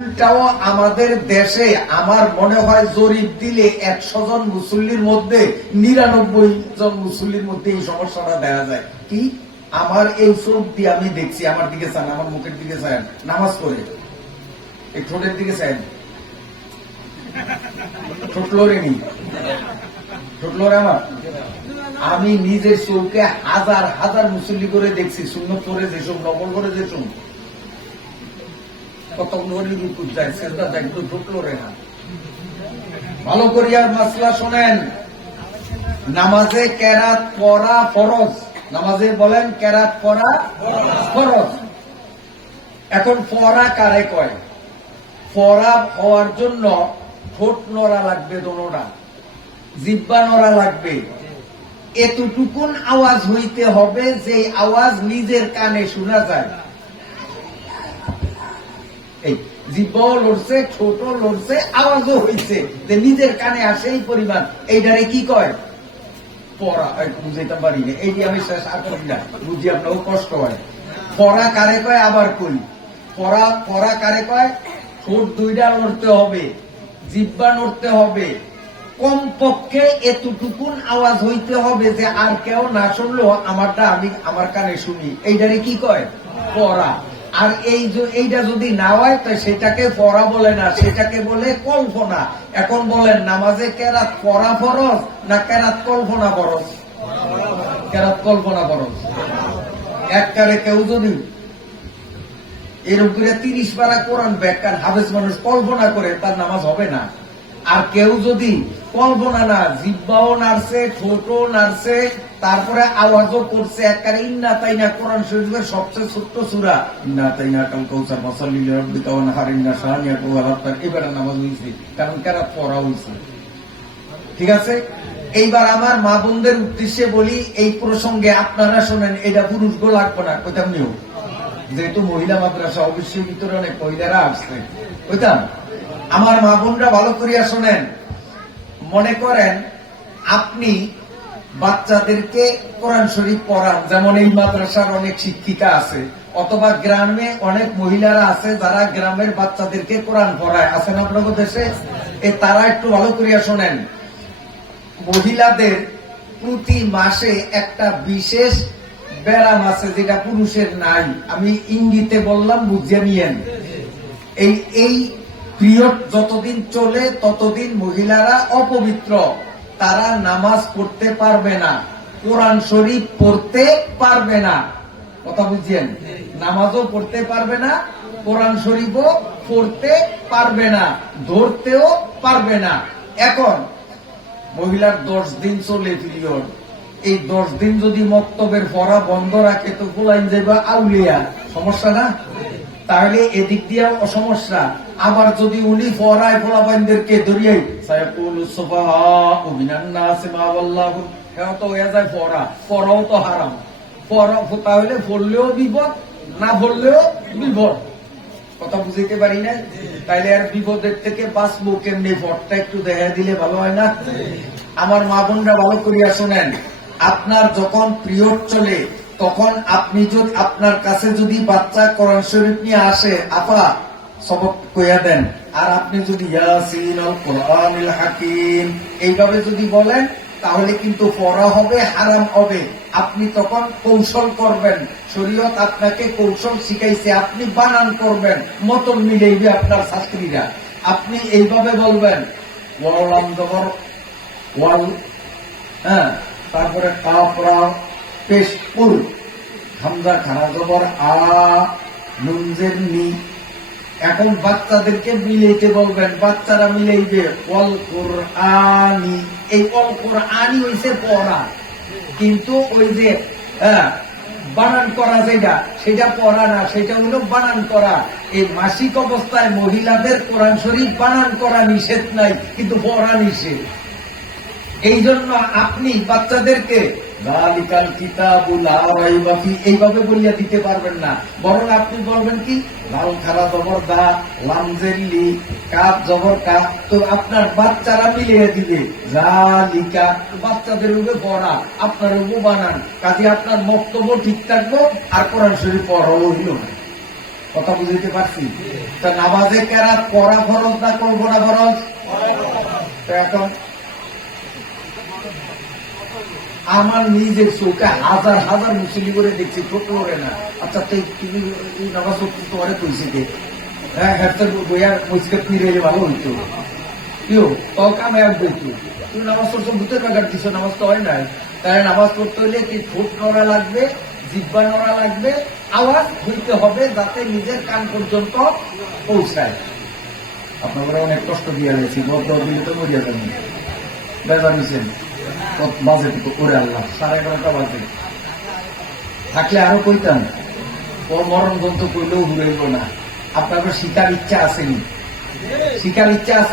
টাও আমাদের দেশে আমার মনে হয় জরিপ দিলে 100 জন মুসল্লির মধ্যে 99 জন মুসল্লির মধ্যে এই সমস্যাটা দেখা যায়। কি আমার এই চোখ দিয়ে আমি দেখছি, আমার দিকে চান, আমার মুখের দিকে চান, নামাজ পড়ে এই ঠোঁটের দিকে চান, ঠোঁট লড়েনি, ঠোঁট লড়ে আমার। আমি নিজের চোখে হাজার হাজার মুসল্লি করে দেখছি, সুন্নত করে যেসব, নকল করে যেসব, ভালো করিয়ার মাসলা শোনেন। নামাজে কেরাত পড়া ফরজ, নামাজে বলেন কেরাত পড়া ফরজ। এখন পড়া কারে কয়? পড়া হওয়ার জন্য ঠোঁট নড়া লাগবে, দোনোটা জিহ্বা নড়া লাগবে, এতটুকুন আওয়াজ হইতে হবে যে আওয়াজ নিজের কানে শোনা যায়। এই জিহ্বাও লড়ছে, ছোট লড়ছে, আওয়াজও হইছে, যে নিজের কানে আসে এই পরিমাণ। এইটারে কি কয়? পড়া। বুঝাইতে পারি না, এইটি আমি শেষ আর করি না, বুঝি আপনারও কষ্ট হয়। পড়া কারে কয় আবার কই? পড়া কারে কয়? ঠোঁট দুইটা লড়তে হবে, জিহ্বা নড়তে হবে, কমপক্ষে এতটুকুন আওয়াজ হইতে হবে যে আর কেউ না শুনলেও আমারটা আমি আমার কানে শুনি। এইটারে কি কয়? পড়া। আর এইটা যদি না হয় তো সেটাকে পড়া বলে না, সেটাকে বলে কল্পনা। এখন বলেন নামাজে কেরাত পড়া ফরজ না কেরাত কল্পনা ফরজ? কেরাত কল্পনা ফরজ। একবারে কেউ যদি এরকম করে 30 পারা কোরআন ব্যাখ্যান হাফেজ মানুষ কল্পনা করে, তার নামাজ হবে না। আর কেউ যদি কল্পনা না, জিহ্বাও নাড়ছে, ঠোঁটও নাড়ছে, তারপরে আওয়াজও করছে, একবারে ইন্না তাইনা, কোরআন শরীফের সবচেয়ে ছোট্ট সূরা ইন্না তাইনা কাল কাউসার ফাসাল্লি লিরাব্বিকা ওয়ানহার ইন্না শানিয়াকা হুয়াল আবতার, এবারে নামাজ হইছে, কারণ কেরাত পড়া হইছে। ঠিক আছে? এইবার আমার মা বোনদের উদ্দেশ্যে বলি, এই প্রসঙ্গে আপনারা শোনেন, এটা পুরুষগো লাগবে না, কইতাম নিও, যেহেতু মহিলা মাদ্রাসা, অবশ্যই ভিতরে অনেক মহিলারা আসছে, কইতাম। আমার মা বোনরা ভালো করিয়া শোনেন। মনে করেন আপনি বাচ্চাদেরকে কোরআন শরীফ পড়ান, যেমন এই মাদ্রাসার অনেক শিক্ষিকা আছে, অথবা গ্রামে অনেক মহিলারা আছে যারা গ্রামের বাচ্চাদেরকে কোরআন পড়ায়, আছেন আপনাদের দেশে। তারা একটু ভালো করিয়া শোনেন, মহিলাদের প্রতি মাসে একটা বিশেষ ব্যায়াম আছে যেটা পুরুষের নাই। আমি ইঙ্গিতে বললাম, বুঝিয়ে নিয়েন। এই পিরিয়ড যতদিন চলে ততদিন মহিলারা অপবিত্র, তারা নামাজ পড়তে পারবে না, কোরআন শরীফ পড়তে পারবে না। কথা বুঝছেন? নামাজও পড়তে পারবে না, কোরআন শরীফও পড়তে পারবে না, ধরতেও পারবে না। এখন মহিলার 10 দিন চলে পিরিয়ড, এই 10 দিন যদি মক্তবের পড়া বন্ধ রাখে তো ফুলাইন যাইবা আউলিয়া, সমস্যা না? তাহলে এদিক দিয়েও অসমস্যা। আবার যদি উনি পড়ায় পোলাপাইনদেরকে ধরিয়াই পড়াও তো হারাম, তাহলে পড়লেও বিপদ, না পড়লেও বিপদ। কথা বুঝতে পারি না? তাইলে আর বিপদের থেকে বাঁচবো কেমনি? পথটা একটু দেখা দিলে ভালো হয় না? আমার মা বোনরা ভালো করিয়া শোনেন, আপনার যখন পিরিয়ড চলে তখন আপনি যদি, আপনার কাছে যদি বাচ্চা কোরআন শরীফ নিয়ে আসে, আপা সবক কইয়া দেন, আর আপনি যদি ইয়াসিনুল কোরআনিল হাকিম এইভাবে যদি বলেন, তাহলে কিন্তু পড়া হবে, হারাম হবে। আপনি তখন কৌশল করবেন, শরীয়ত আপনাকে কৌশল শিখাইছে, আপনি বানান করবেন, মতন মিলাইবে আপনার শাস্ত্রীরা। আপনি এইভাবে বলবেন, ওয়ালাম জবর ওয়াল, হ্যাঁ, তারপরে কাফরা পেশ পুর, হামজা খারা জবর আ, নুনজের নি। এখন বাচ্চাদেরকে মিলাইতে বলবেন, বাচ্চারা মিলাইবে ওয়াল কুরআনি। এই ওয়াল কুরআনি হইছে পড়া, কিন্তু ওই যে বানান করা যেটা, সেটা পড়া না, সেটা হলো বানান করা। এই মাসিক অবস্থায় মহিলাদের কোরআন শরীফ বানান করা নিষেধ নাই, কিন্তু পড়া নিষেধ। এই জন্য আপনি বাচ্চাদেরকে এইভাবে বলিয়া দিতে পারবেন না, বরং আপনি বলবেন কি, লাল খারা জবর দা, লামজেল্লি, কাপ জবর কাপ, তো আপনার বাচ্চারা মিলিয়ে দিবে জালিকা। বাচ্চাদের উপরে পড়া, আপনার উপর বানান, কাজে আপনার বক্তব্য ঠিক থাকবো, আর কোরআন শরীফ পড়াও হইল না। কথা বুঝতে পারছি? তো নামাজে কেরাত পড়া ফরজ না করবো না ফরজ? তো এখন আমার নিজের চোখে হাজার হাজার মুসলিম করে দেখছি, ছোট করে না। আচ্ছা তুমি নামাজ পড়তে তোমারে কইছে কে? হ্যাঁ বইয়ার মসজিদে ফিরে ভালো হইতো, কেউ তাও কামায়াব হইতো। তুমি নামাজ পড়ছো, ভূতের কাকার দিচ্ছ, নামাজ তো হয় নাই। তাই নামাজ পড়তে হইলে কি ঠোঁট নড়া লাগবে, জিব্বা নড়া লাগবে, আওয়াজ হইতে হবে যাতে নিজের কান পর্যন্ত পৌঁছায়। আপনারা অনেক কষ্ট দিয়ে গেছি, বদ্ধ দিলে তো মরিয়া যাবেন। বেজা নিছেন বাজে করে আল্লাহ 11:30 বাজে থাকলে আরো কইতাম, ও মরণ গ্রন্থ কইলেও ঘুরাইল না। আপনার শিকার ইচ্ছা আসেনি, শিকার ইচ্ছা আছে।